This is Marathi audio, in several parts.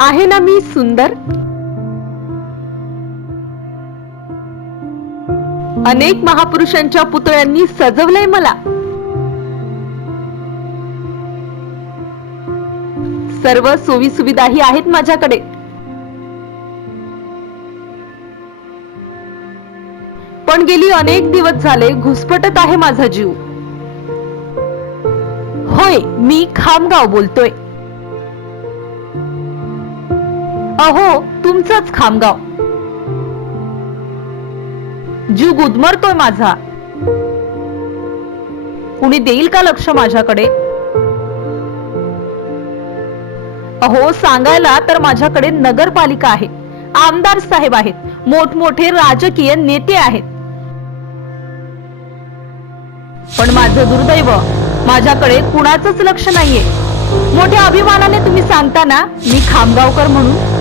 आहे ना मी सुंदर? अनेक महापुरुषांच्या पुतळ्यांनी सजवलंय मला. सर्व सोयी सुविधाही आहेत माझ्याकडे. पण गेली अनेक दिवस झाले घुसपटत आहे माझा जीव. होय मी खामगाव बोलतोय. अहो तुमचंच खामगाव. जीव गुदमरतोय माझा. कुणी देईल का लक्ष माझ्याकडे? अहो सांगायला तर माझ्याकडे नगरपालिका आहे. आमदार साहेब आहेत. मोठमोठे राजकीय नेते आहेत. पण माझं दुर्दैव माझ्याकडे कुणाचंच लक्ष नाहीये. मोठ्या अभिमानाने तुम्ही सांगताना मी खामगावकर म्हणून?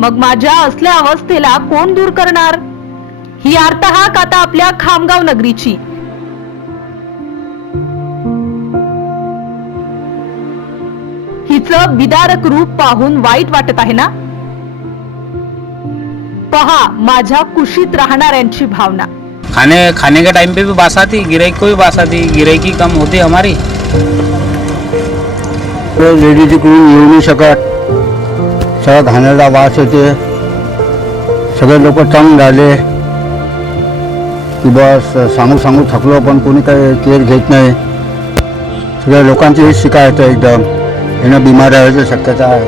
मग माझ्या असल्या अवस्थेला कोण दूर करणार? ही आर्तहाक आता आपल्या खामगाव नगरीची. हिचं विदारक रूप पाहून वाईट वाटत आहे ना? पहा माझ्या कुशीत राहणाऱ्यांची भावना. खाने खाने के टाइम पे भी बास आती गिराई को भी बास आती गिराई की कम होती हमारी। लेडीज येऊ नाही शकत। सगळं घाण्याचा वास येते सगळे लोक चांगले झाले. की बस सांगू सांगू थकलो पण कोणी काही केअर घेत नाही. सगळ्या लोकांची ही शिकायत एकदम. यांना बिमाऱ्या व्हायची शक्यता आहे.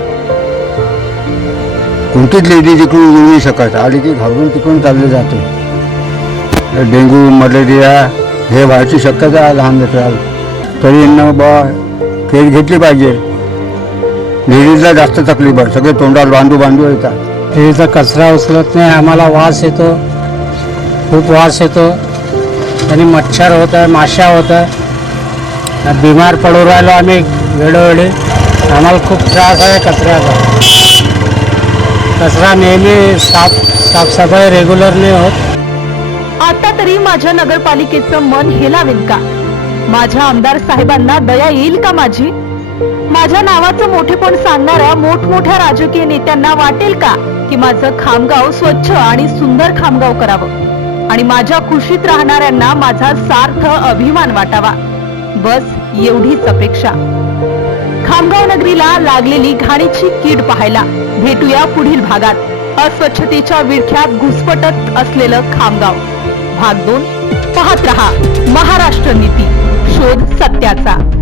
कोणतीच लेडीज इकडून येऊ नाही शकत. आली की घाबरून तिकडून चालले जाते. डेंग्यू मलेरिया हे व्हायची शक्यता आहे लहान लेकराला. तरी यांना बा केअर घेतली पाहिजे. लेडीजला जास्त तकलीफ आहे. सगळे तोंडाला बांधू बांधू येतात. तिचा कचरा उचलत नाही आम्हाला वास येतो. खूप वास येतो. आणि मच्छर होत आहे माशा होत आहे. बिमार पडू राहिलो आम्ही वेळोवेळी. आम्हाला खूप त्रास आहे कचऱ्याचा. कचरा नेहमी साफ साफसफाई रेग्युलर नाही होत. आता तरी माझ्या नगरपालिकेचं मन हेलावेल का? माझ्या आमदार साहेबांना दया येईल का माझी? माझ्या नावाचं मोठेपण सांगणाऱ्या मोठमोठ्या राजकीय नेत्यांना वाटेल का? की माझं खामगाव स्वच्छ आणि सुंदर खामगाव करावं. आणि माझ्या खुशीत राहणाऱ्यांना माझा सार्थ अभिमान वाटावा. बस एवढीच अपेक्षा. खामगाव नगरीला लागलेली घाणीची कीड पाहायला भेटूया पुढील भागात. अस्वच्छतेच्या विळख्यात घुसपटत असलेलं खामगाव. भाग दोन. पाहत रहा महाराष्ट्र नीती. शोध सत्याचा.